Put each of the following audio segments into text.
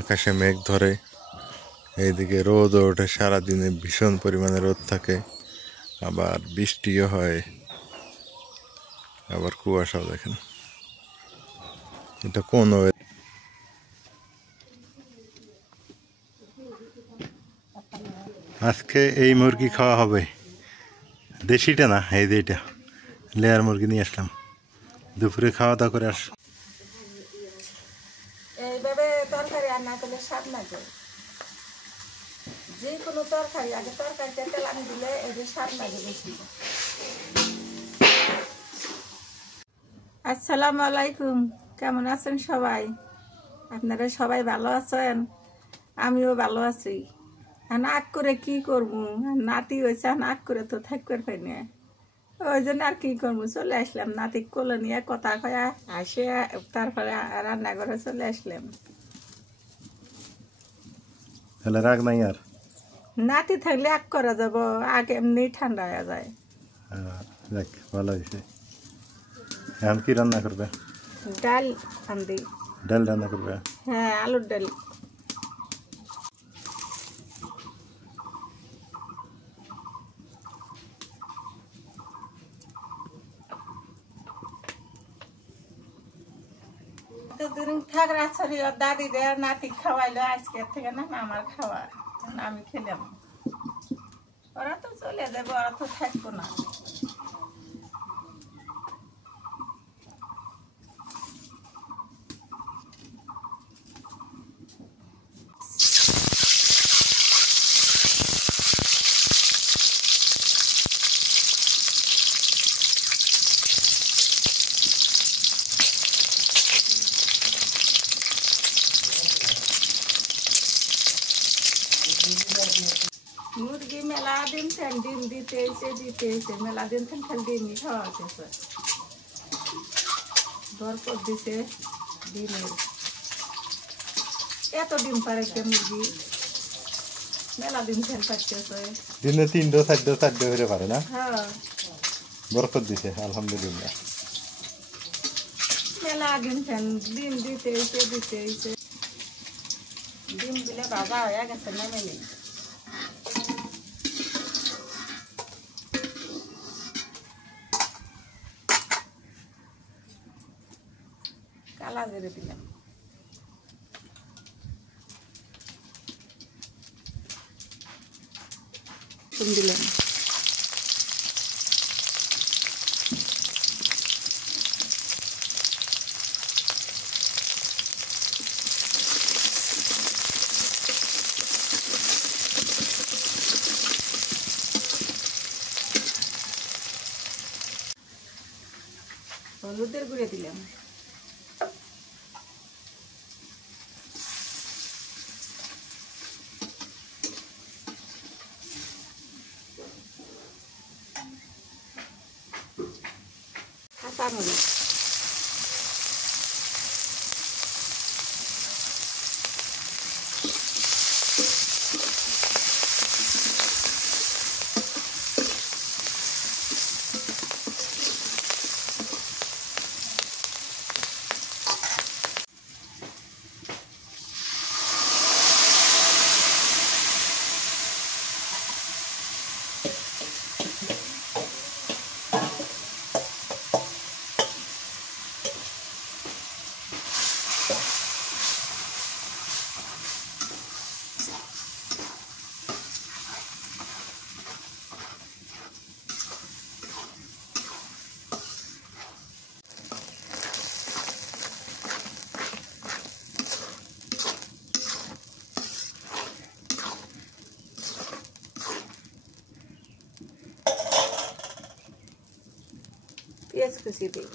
আকাশে মেঘ ধরে, এইদিকে রোদ ওঠে, সারাদিনে ভীষণ পরিমাণে রোদ থাকে, আবার বৃষ্টিও হয়, আবার কুয়াশাও দেখেন। এটা কোন আজকে এই মুরগি খাওয়া হবে, দেশিটা না, এই যে এটা লেয়ার মুরগি নিয়ে আসলাম, দুপুরে খাওয়া দাওয়া করে এইভাবে তরকারি রান্না করলে স্বাদ লাগে। যে কোনো তরকারি আগে তরকারিতে তেল আনি দিলে এদের স্বাদ লাগে বেশি। আসসালামু আলাইকুম, কেমন আছেন সবাই? আপনারা সবাই ভালো আছেন? আমিও ভালো আছি। নাক করে কি করবো, নাতি হয়েছে, নাক করে তো থাকতে পারি না, ওই জন্য আর কি করবো, চলে আসলাম নাতি কোলে নিয়ে কথা কয়া আসে, তারপরে রান্নাঘরে চলে আসলাম। তাহলে রাগ নাই আর? নাতি থাকলে আগ করা যাব, আগে এমনি ঠান্ডা হয়ে যায়। দেখ ভালো হয়েছে। এখন কি রান্না করবে? ডাল আনদি। ডাল রান্না করবে? হ্যাঁ, আলুর ডাল। ঠাকরা ছড়ি দাদি রে নাতি খাওয়াইলো, আজকে থেকে না আমার খাওয়া, আমি খেলাম। ওরা তো চলে যাবে, ওরা তো থাকবো না। মুরগি মেলা দিন থেকে ডিম দিতে মেলা দিন থেকে খালি ডিমই খাওয়া হচ্ছে, ভরপুর দিতে ডিমের। এত ডিম পারে কে মুরগি? মেলা দিন থেকে পাচ্ছে, দিনে 3টো 4টো হয়ে পারে না? হ্যাঁ, বরকত দিছে আলহামদুলিল্লাহ। মেলা দিন থেকে ডিম দিতে ডিম দিলে বাবা হয়ে গেছে না মেলে। কালা জেরে দিলাম, দিলাম হলুদের গুঁড়ে দিলাম, কাঁচামরিচ, পেঁয়াজ কুচি দিই,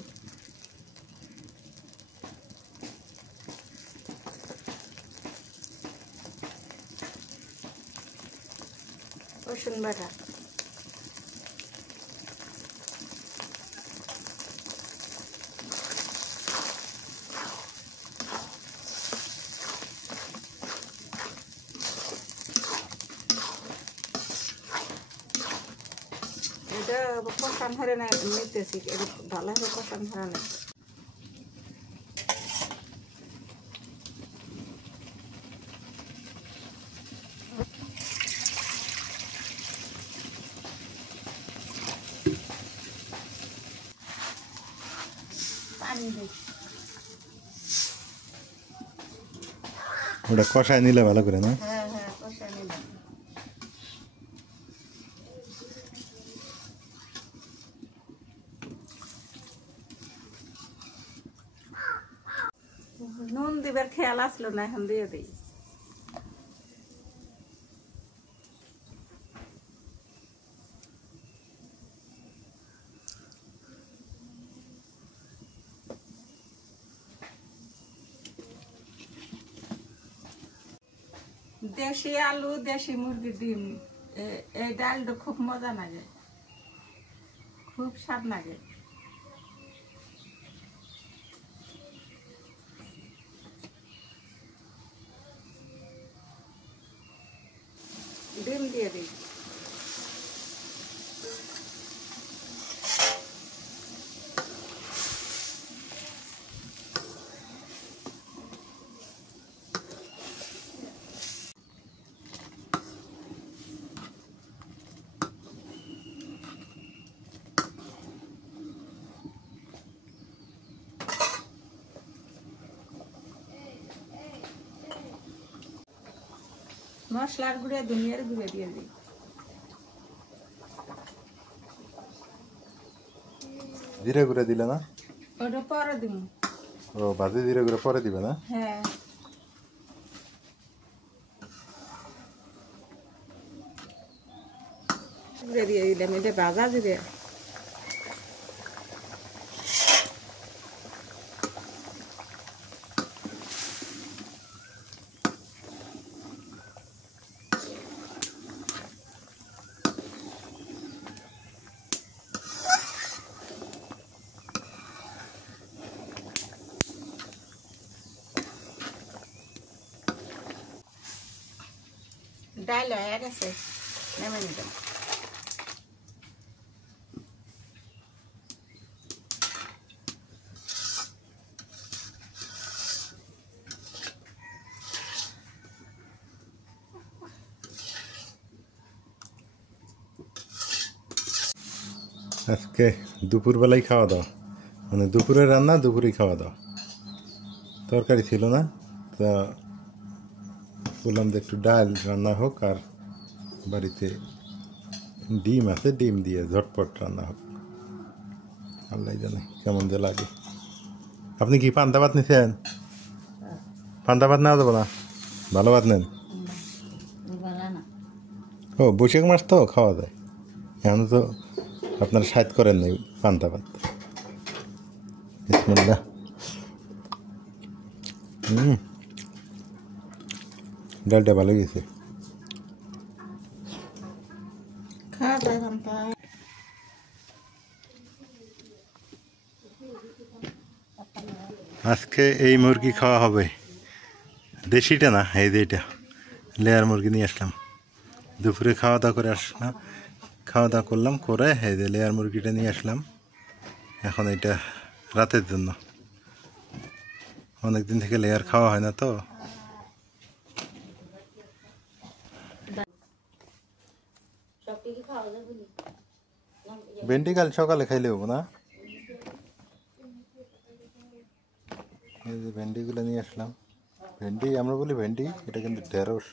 রসুন বাটা, এটা কষান হারে না নিতেছি, ভালোভাবে কষান হারা নেই। ওটা কষায় নিলে ভালো করে না? হ্যাঁ হ্যাঁ, কষায় নিলাম। নুন দিবার খেয়াল আসলো না, এখন দিয়ে দিই। দেশি আলু, দেশি মুরগির ডিম, এই ডালটা খুব মজা লাগে, খুব স্বাদ লাগে। ডিম দিয়ে দিই। মশলার গুঁড়ে, ধনিয়ার গুঁড়ে দিয়ে দিই। জিরে গুঁড়ে দিলে না? ওটা পরে দিব। ও, ভাজি জিরে গুঁড়ে পরে দিবে না? হ্যাঁ, গুঁড়ে দিয়ে দিলাম, এটা ভাজা জিরে। ডাল হয়ে গেছে, নেমে নিলাম। আজকে দুপুরবেলায় খাওয়া দাওয়া, মানে দুপুরের রান্না দুপুরেই খাওয়া দাওয়া। তরকারি ছিল না, তা বললাম যে একটু ডাল রান্না হোক, আর বাড়িতে ডিম আছে, ডিম দিয়ে ঝটপট রান্না হোক। আল্লাহ জানে কেমন যে লাগে। আপনি কি পান্তা ভাত নিছেন? পান্তা ভাত নেওয়া যাবো না? ভালো ভাত নেন। ও, বৈশাখ মাস তো খাওয়া যায়, এখন তো আপনারা সাইড করেন নাই পান্তা ভাত। বিসমিল্লাহ। ডালটা ভালো গেছে। খাওয়া যায় পান্তা। আজকে এই মুরগি খাওয়া হবে, দেশিটা না, এই যে এটা লেয়ার মুরগি নিয়ে আসলাম। দুপুরে খাওয়া দাওয়া করে আসলাম, খাওয়া দাওয়া করলাম, করে এই যে লেয়ার মুরগিটা নিয়ে আসলাম। এখন এটা রাতের জন্য, অনেক দিন থেকে লেয়ার খাওয়া হয় না তো। ভেন্ডি কাল সকালে খাইলে হবো না? এই যে ভেন্ডিগুলো নিয়ে আসলাম। ভেন্ডি আমরা বলি ভেন্ডি, এটা কিন্তু ঢেঁড়স।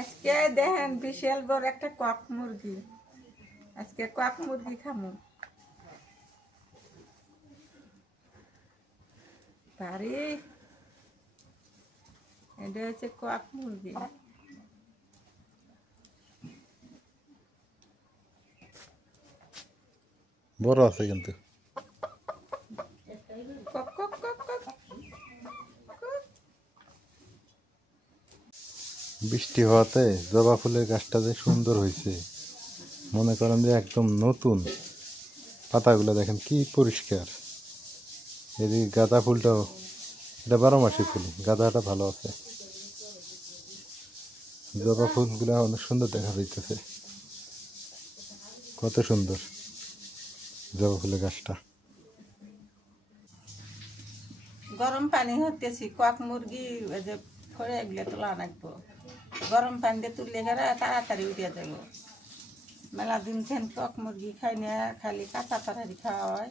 আজকে দেখেন বিশাল বড় একটা কক মুরগি, আজকে কক মুরগি খামু। পারি, এটা হচ্ছে কক মুরগি। বড় আছে কিন্তু। কক কক কক কক। বৃষ্টি হওয়াতে জবা ফুলের গাছটা যে সুন্দর হয়েছে, মনে করেন যে একদম নতুন। পাতাগুলো দেখেন কি পরিষ্কার। এদিকে গাঁদা ফুলটাও, এটা 12 মাসি ফুল, গাঁদাটা ভালো আছে। জবা ফুলগুলো অনেক সুন্দর দেখা যাইতেছে, কত সুন্দর জবা ফুলের গাছটা। গরম পানি হতেছি, কক মুরগি ওই যে ফড়ে এগুলো তোলা রাখবো, গরম পানি দিয়ে তুললে গেলে তাড়াতাড়ি উঠিয়ে দেবো। মেলা দিন থেকে টক মুরগি খাই না, খালি কাঁচা তরকারি খাওয়া হয়।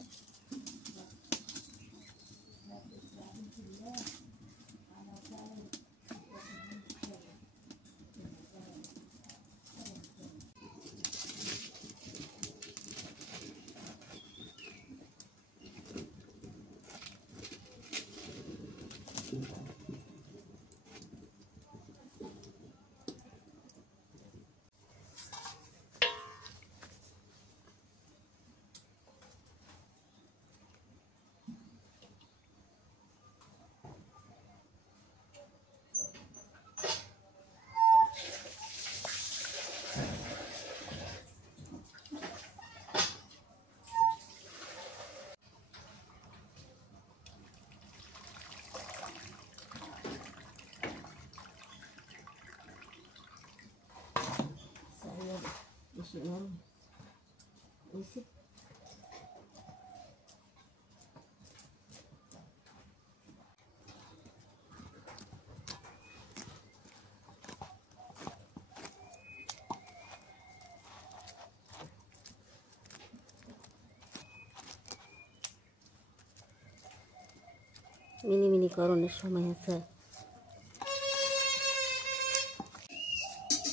মিনি মিনি করণের সময় আছে।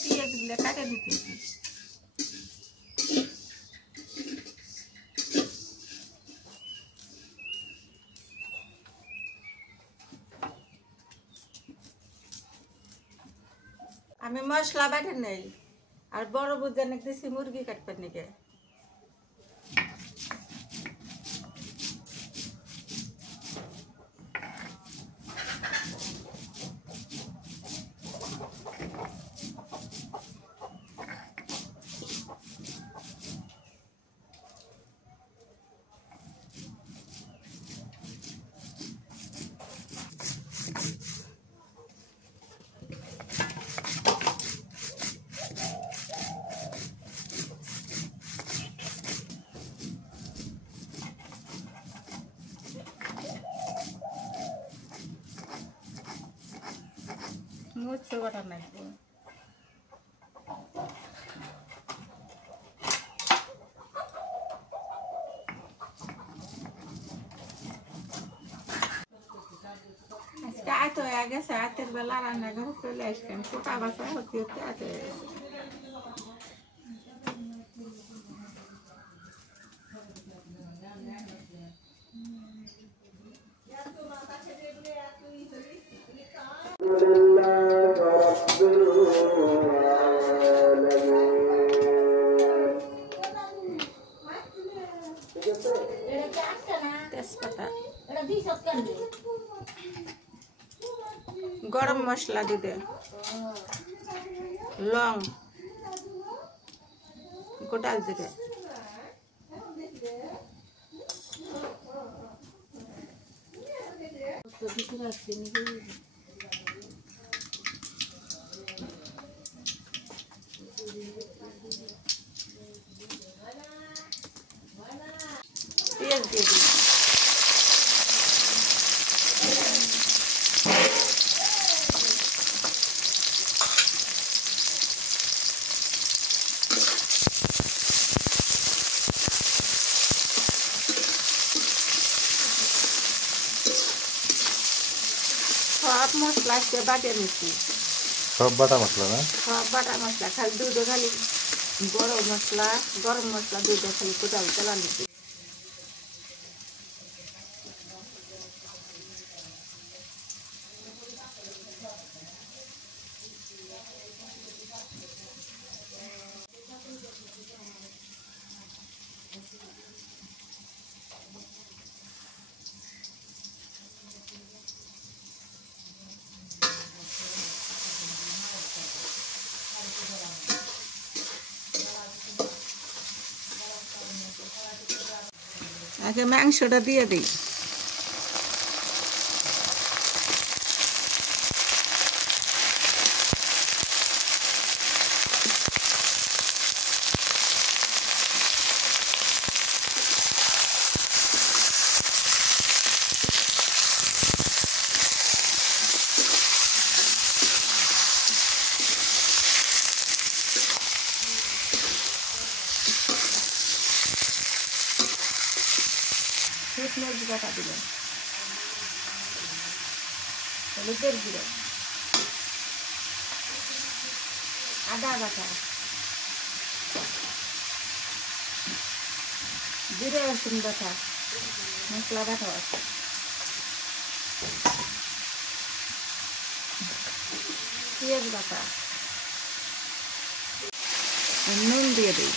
পেঁয়াজগুলো কাটে দিতেছি। আমি মশলা বাটে নেই, আর বড় বুঝে দিছি মুরগি কাটবার নিকে। মুছে বাটা নাই। আজকে আয়তো হয়ে গেছে, রাতের বেলা রান্নাঘরে চলে আসলাম, কোটা বাসা হতে হতে আত হয়ে গেছে। তেজপাতা, গরম মশলা দিতে, লং, গোটা জিরে, পেঁয়াজ দিয়ে দিই। সব মশলা আজকে বাটে নিচ্ছি, সব বাটা মশলা না? সব বাটা মশলা, খালি দুধে খালি গরম মশলা দুধে খালি কোটাল তেলা নিচ্ছি। আগে মাংসটা দিয়ে দিই। শুকনোর বাটা দিলাম, হলুদের গুঁড়ো, আদা বাটা, জিরে রসুন বাটা, মশলা বাটা আছে, পেঁয়াজ বাটা, নুন দিয়ে দিই।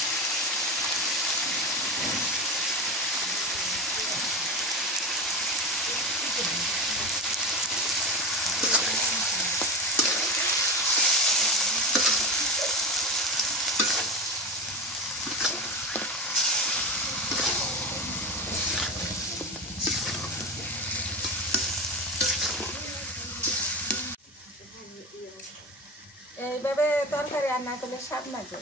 এইভাবে তরকারি রান্না করলে স্বাদ লাগে।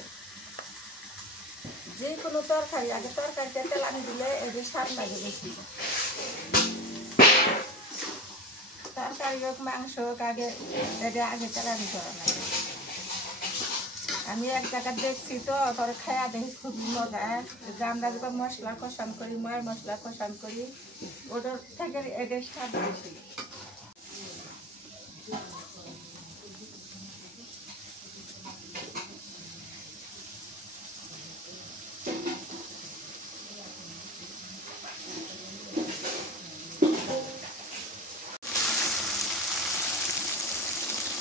যে কোনো তরকারি আগে তরকারিতে তেলানি দিলে এদের স্বাদ লাগে বেশি। তরকারি হোক মাংস হোক আগে এটা আগে তেলানি করা লাগে। আমি এক জায়গায় দেখছি তো তোর খায়া দেখি খুব মজা। আমরা যখন মশলা কষান করি, ময় মশলা কষান করি, ওটার থেকে এদের স্বাদ বেশি।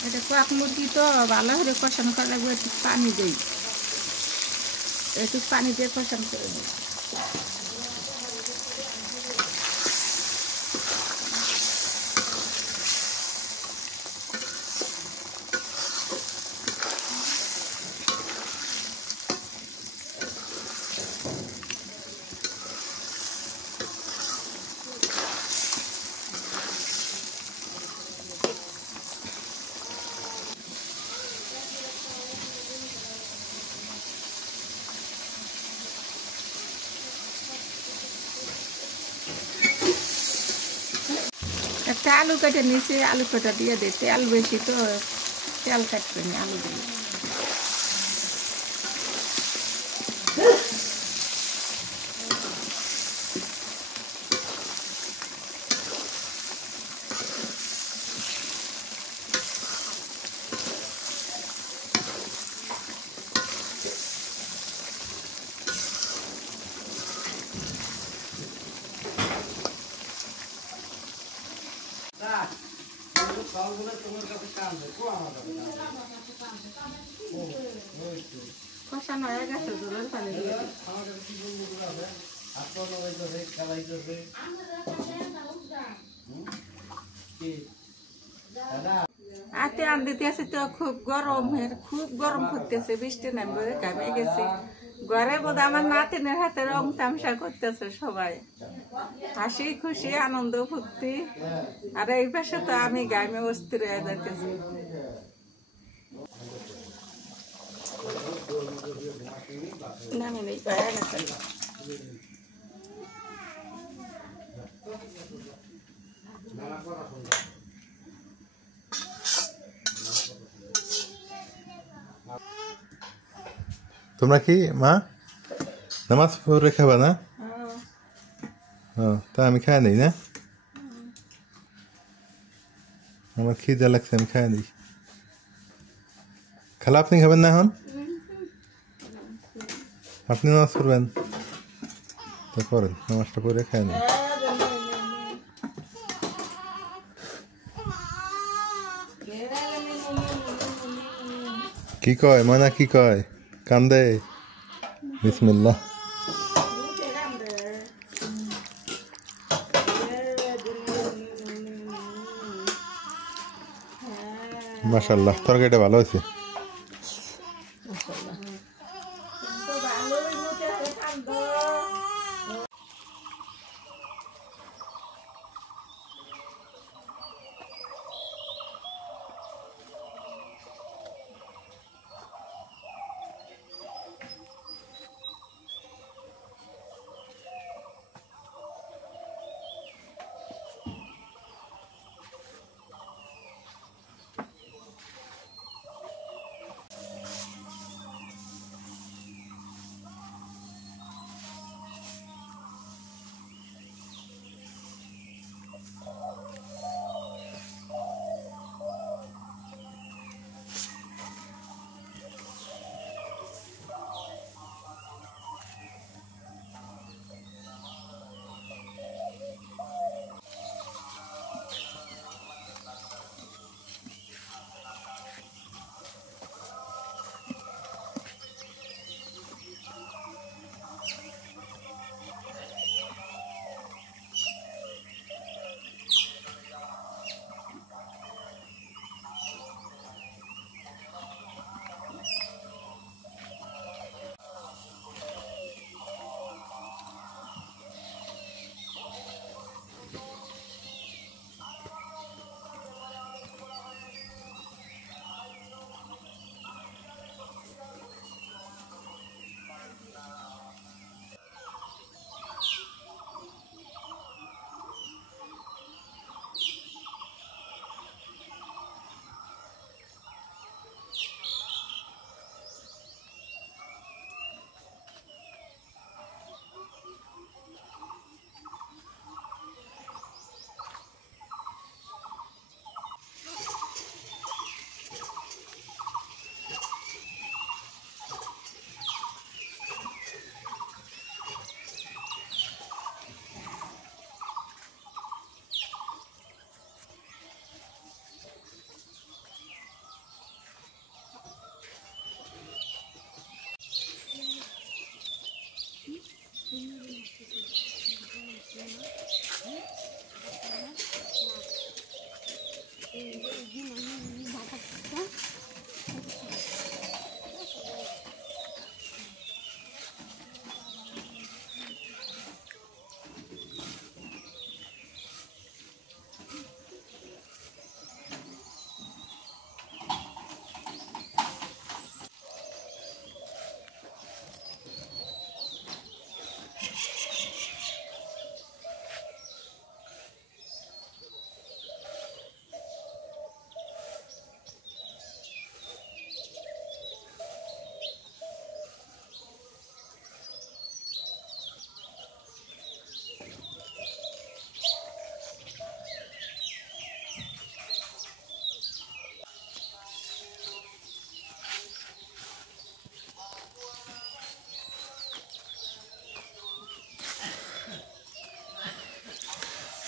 এটা কোয়াক মুরগি তো ভালো করে কষানো করা লাগবে, একটু পানি দিই, একটু পানি দিয়ে কষানো করে দিই। একটা আলু কেটে নিয়েছি, আলু কেটে দিয়ে দিই, তেল বেশি তো তেল কাটবে না, আলু দিয়ে। কষানো হয়ে গেছে, জলের পানি দিয়ে আতে আন দিতে আছে তো খুব গরম করতেছে, বৃষ্টি নামবে, ঘামে গেছে। ঘরে বোধ আমার নাতিনের হাতে রং তামসা করতেছে সবাই, হাসি খুশি আনন্দ ফুর্তি। আর এই পাশে তো আমি ঘামে অস্থির হয়ে যাইতেছি। নামে নেই পায়ে গেছে। তোমরা কি মা নামাজ পড়ে খাবা না? তা আমি খাই নেই না, আমার খিদে লাগছে, আমি খাই নেই। খালা আপনি খাবেন না এখন? আপনি নামাজ পড়বেন তো করেন, নামাজটা পড়ে খাই নেই। কি কয় ময়না, কি কয়? কান্দে? বিসমিল্লাহ। মাশাআল্লাহ, তরকারিটা ভালো হয়েছে।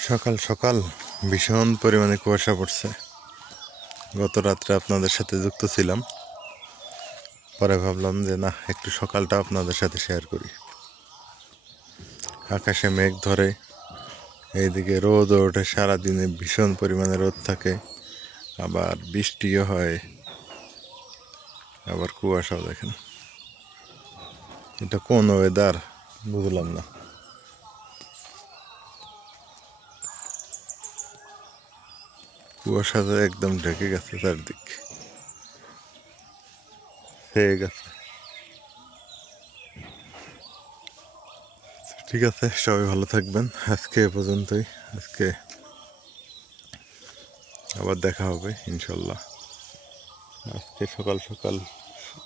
সকাল সকাল ভীষণ পরিমাণে কুয়াশা পড়ছে। গত রাত্রে আপনাদের সাথে যুক্ত ছিলাম, পরে ভাবলাম যে না, একটু সকালটা আপনাদের সাথে শেয়ার করি। আকাশে মেঘ ধরে, এইদিকে রোদ ওঠে, সারাদিনে ভীষণ পরিমাণে রোদ থাকে, আবার বৃষ্টিও হয়, আবার কুয়াশাও। দেখেন এটা কোন ওয়েদার বুঝলাম না। কুয়াশাতে একদম ঢেকে গেছে চারদিক, হয়ে গেছে। ঠিক আছে, সবাই ভালো থাকবেন। আজকে এ পর্যন্তই। আজকে আবার দেখা হবে ইনশাল্লাহ। আজকে সকাল সকাল,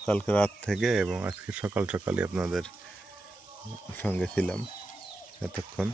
কালকে রাত থেকে এবং আজকে সকাল সকালই আপনাদের সঙ্গে ছিলাম এতক্ষণ।